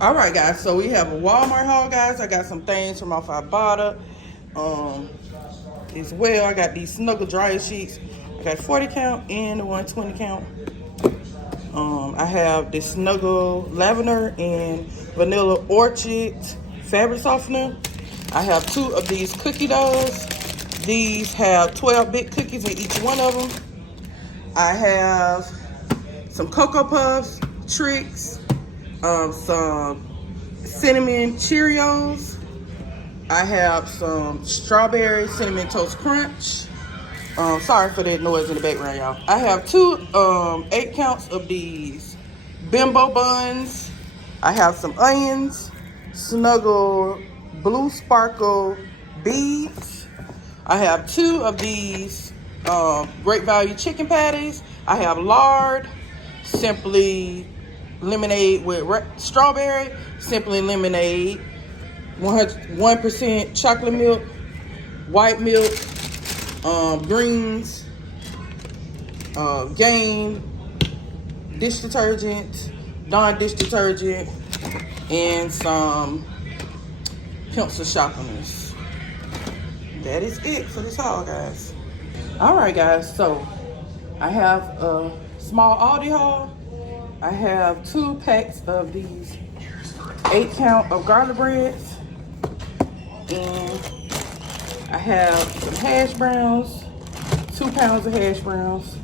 All right, guys. So we have a Walmart haul, guys. I got some things from off Ibotta. As well, I got these Snuggle dryer sheets. I got 40 count and the 120 count. I have this Snuggle lavender and vanilla orchid fabric softener. I have 2 of these cookie doughs. These have 12 big cookies in each one of them. I have some Cocoa Puffs, Tricks, some cinnamon Cheerios. I have some strawberry cinnamon toast crunch. Sorry for that noise in the background, y'all. I have 2 8 counts of these bimbo buns. I have some onions, Snuggle blue sparkle beads. I have 2 of these Great Value chicken patties. I have lard, simply lemonade with strawberry, simply lemonade, 1% chocolate milk, white milk, greens, Gain dish detergent, Dawn dish detergent, and some pencil sharpeners. That is it for this haul, guys. All right, guys. So I have a small Aldi haul. I have 2 packs of these 8 count of garlic breads, and I have some hash browns, 2 pounds of hash browns,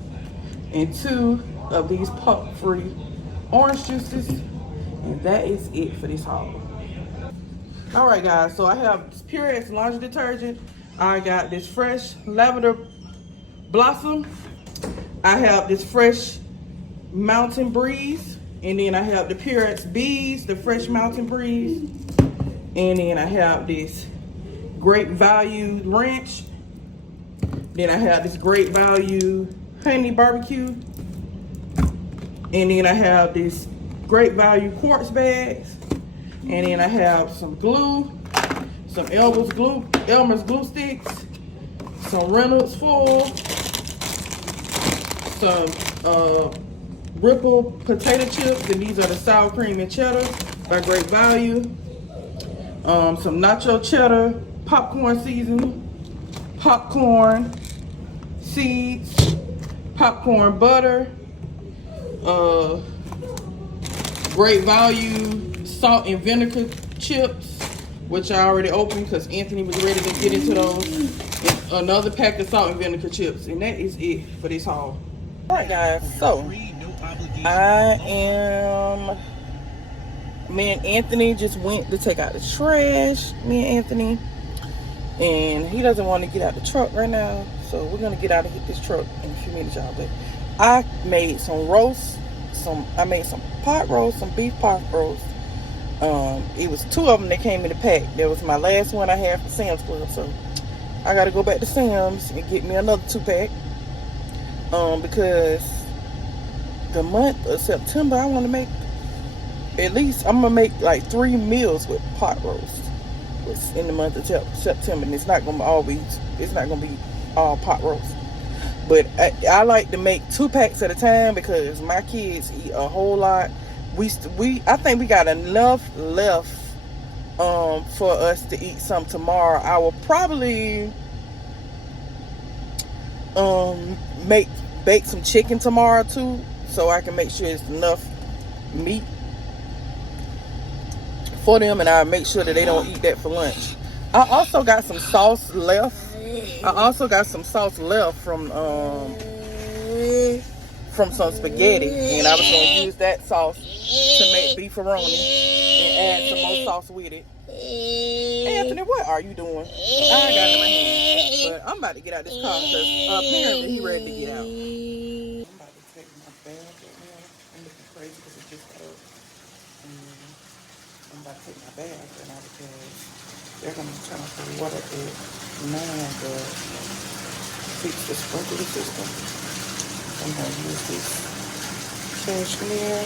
and 2 of these pulp-free orange juices, and that is it for this haul. All right, guys. So I have this Purex laundry detergent. I got this fresh lavender blossom. I have this fresh mountain breeze, and then I have the Purex bees, the fresh mountain breeze, and then I have this Great Value ranch. Then I have this Great Value honey barbecue, and then I have this Great Value quartz bags, and then I have some glue, some Elmer's glue sticks, some Reynolds foil, some Ripple potato chips, and these are the sour cream and cheddar by Great Value. Some nacho cheddar popcorn seasoning, popcorn seeds, popcorn butter, Great Value salt and vinegar chips, which I already opened because Anthony was ready to get into those. And another pack of salt and vinegar chips, and that is it for this haul. All right, guys. So me and Anthony just went to take out the trash. Me and Anthony, and he doesn't want to get out the truck right now, so we're gonna get out and hit this truck in a few minutes, y'all. But I made some roast. I made some pot roast, some beef pot roast. It was 2 of them that came in the pack. That was my last one I had for Sam's Club, so I gotta go back to Sam's and get me another 2-pack. Because the month of September, I want to make I'm gonna make like 3 meals with pot roast. In the month of September, and it's not gonna be all pot roast. But I like to make 2 packs at a time because my kids eat a whole lot. I think we got enough left for us to eat some tomorrow. I will probably bake some chicken tomorrow too, so I can make sure it's enough meat for them, and I'll make sure that they don't eat that for lunch. I also got some sauce left. From some spaghetti, and I was gonna use that sauce to make beefaroni and add some more sauce with it. Anthony, what are you doing? I got it in my hand, but I'm about to get out this car because apparently he ready to get out. I'm about to take my bag right now. I'm looking crazy because it just got up. I'm about to take my bag right now because they're gonna turn off the water at 9 to fix the sprinkler system. I'm going to use this cashmere.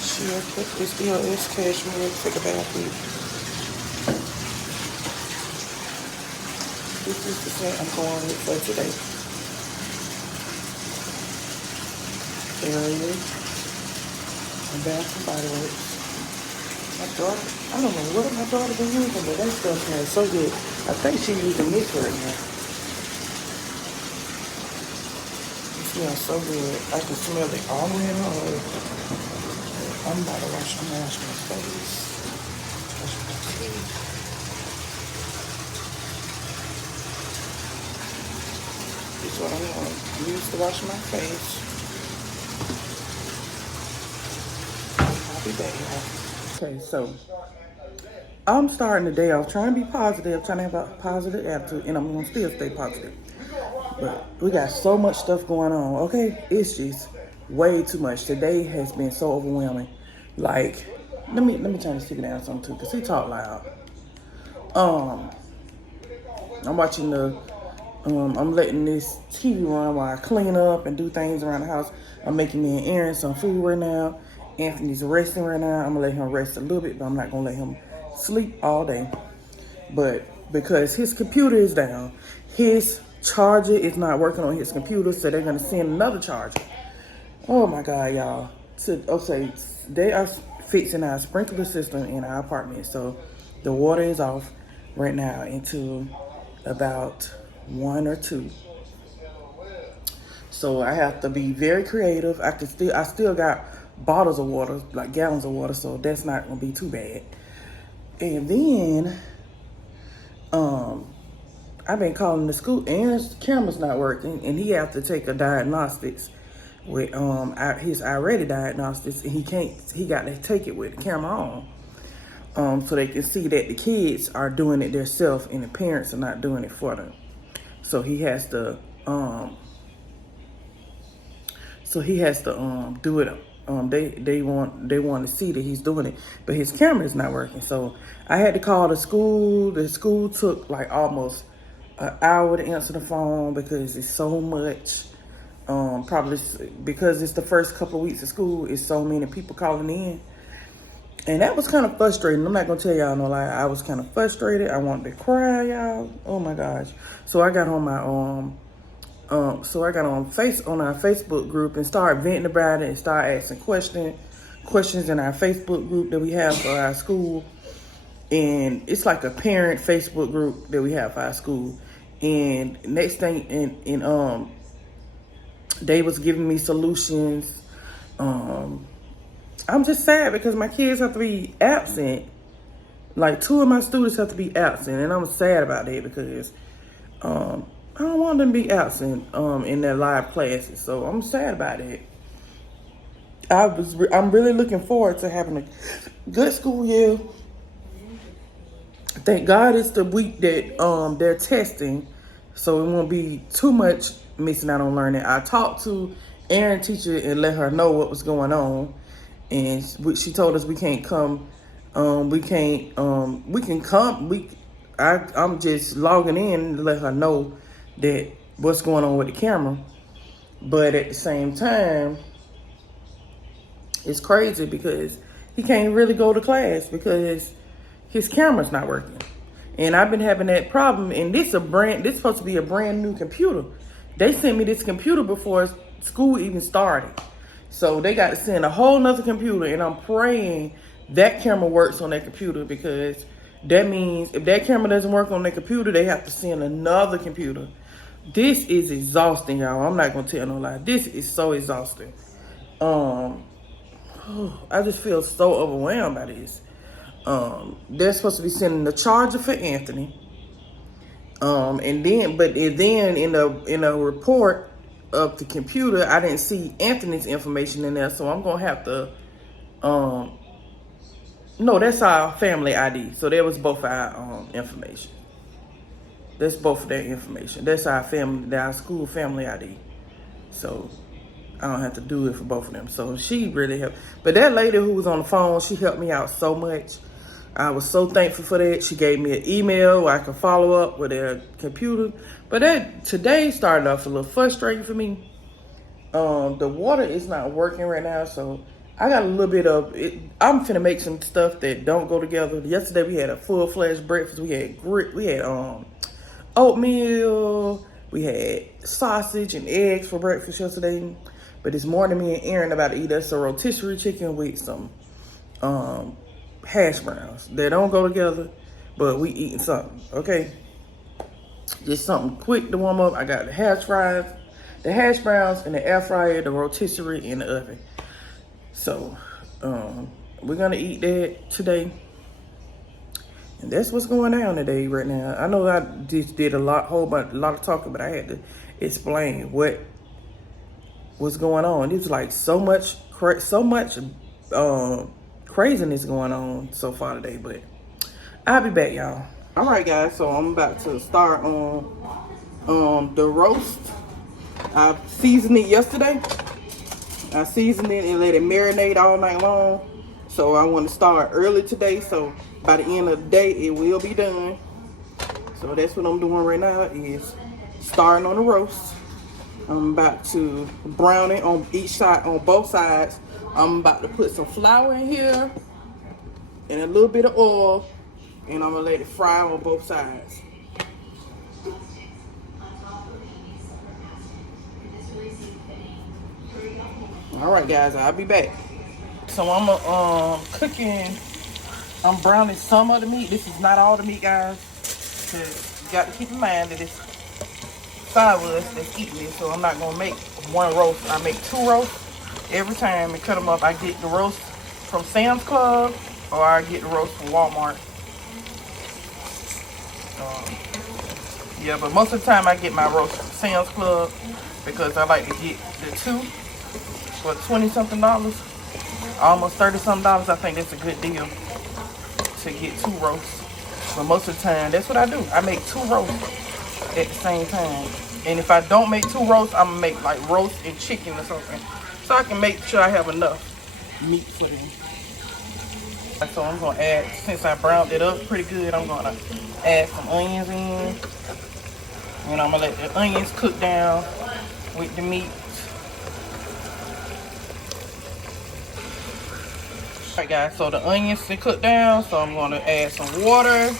She'll put this EOS cashmere to take a bath with. This is the scent I'm going with for today. Cherry. And Bath and Body Works. My daughter, I don't know what my daughter been using, but that stuff smells so good. I think she's using this right now. It smells so good. I can smell it all the way in my head. I'm about to wash my face. Wash my teeth. This is what I'm going to use to wash my face. I'll be back, y'all. Okay, so I'm starting the day off trying to be positive, trying to have a positive attitude, and I'm going to still stay positive. But we got so much stuff going on, okay? It's just way too much. Today has been so overwhelming. Like, let me turn this TV down some too, because he talk loud. I'm watching I'm letting this TV run while I clean up and do things around the house. I'm making me and Aaron some food right now. Anthony's resting right now. I'm gonna let him rest a little bit, but I'm not gonna let him sleep all day. But because his computer is down, his charger is not working on his computer, so they're gonna send another charger. Oh my God, y'all. Okay, they are fixing our sprinkler system in our apartment, so the water is off right now until about 1 or 2. So I have to be very creative. I still got bottles of water, like gallons of water, so that's not gonna be too bad. And then I've been calling the school. Aaron's camera's not working, and he have to take a diagnostics with his already diagnostics, and he got to take it with the camera on, so they can see that the kids are doing it themselves and the parents are not doing it for them. So he has to do it. They want to see that he's doing it, but his camera is not working. So I had to call the school. The school took like almost an hour to answer the phone because it's so much. Probably because it's the first couple of weeks of school, it's so many people calling in. And that was kind of frustrating. I'm not going to tell y'all no lie. I was kind of frustrated. I wanted to cry, y'all. Oh my gosh. So I got on my on our Facebook group and started venting about it and started asking questions in our Facebook group that we have for our school. And it's like a parent Facebook group that we have for our school. And next thing, they was giving me solutions. I'm just sad because my kids have to be absent. Like 2 of my students have to be absent, and I'm sad about that because I don't want them to be absent in their live classes. So I'm sad about it. I'm really looking forward to having a good school year. Thank God it's the week that they're testing, so it won't be too much missing out on learning. I talked to Aaron's teacher and let her know what was going on, and she told us we can't come. We can come. I'm just logging in to let her know that what's going on with the camera. But at the same time, it's crazy because he can't really go to class because his camera's not working. And I've been having that problem. And this supposed to be a brand new computer. They sent me this computer before school even started. So they got to send a whole nother computer. And I'm praying that camera works on that computer, because that means if that camera doesn't work on that computer, they have to send another computer. This is exhausting, y'all. I'm not going to tell no lie. This is so exhausting. I just feel so overwhelmed by this. They're supposed to be sending the charger for Anthony. And then in the report of the computer, I didn't see Anthony's information in there, so I'm gonna have to. No, that's our family ID. So that was both our information. That's both of their information. That's our school family ID. So I don't have to do it for both of them. So she really helped. But that lady who was on the phone, she helped me out so much. I was so thankful for that. She gave me an email where I could follow up with their computer. But today started off a little frustrating for me. The water is not working right now, so I got a little bit of it. I'm finna make some stuff that don't go together. Yesterday we had a full-fledged breakfast. We had oatmeal. We had sausage and eggs for breakfast yesterday. But this morning, me and Aaron about to eat us a rotisserie chicken with some hash browns. They don't go together, but we eating something, okay? Just something quick to warm up. I got the hash browns in the air fryer, the rotisserie in the oven. So we're gonna eat that today. And that's what's going on today right now. I know I just did a lot of talking, but I had to explain what's going on. It was like so much craziness going on so far today, but I'll be back, y'all. All right, guys, so I'm about to start on the roast. I seasoned it yesterday. I seasoned it and let it marinate all night long. So I want to start early today, so by the end of the day, it will be done. So that's what I'm doing right now, is starting on the roast. I'm about to brown it on each side, on both sides. I'm about to put some flour in here and a little bit of oil, and I'm gonna let it fry on both sides. All right, guys, I'll be back. So I'm browning some of the meat. This is not all the meat, guys, because you got to keep in mind that it's 5 of us that's eating this, so I'm not gonna make one roast. I make 2 roasts every time and cut them up. I get the roast from Sam's Club, or I get the roast from Walmart. Yeah, but most of the time I get my roast from Sam's Club because I like to get the 2 for $20-something, almost $30-something. I think that's a good deal to get 2 roasts. But most of the time, that's what I do. I make 2 roasts at the same time. And if I don't make 2 roasts, I'm gonna make like roast and chicken or something, so I can make sure I have enough meat for them. So I'm gonna add, since I browned it up pretty good, I'm gonna add some onions in. And I'm gonna let the onions cook down with the meat. Alright, guys, so the onions to cook down, so I'm gonna add some water.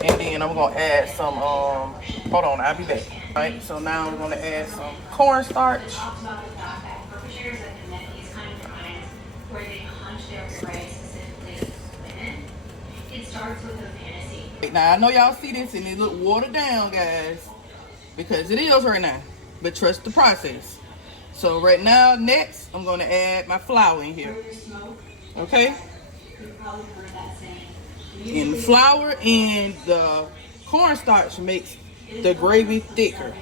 And then I'm gonna add some, hold on, I'll be back. Alright, so now I'm gonna add some cornstarch. Now, I know y'all see this and it look watered down, guys, because it is right now, but trust the process. So right now, next, I'm gonna add my flour in here, okay? And the flour and the cornstarch makes the gravy thicker.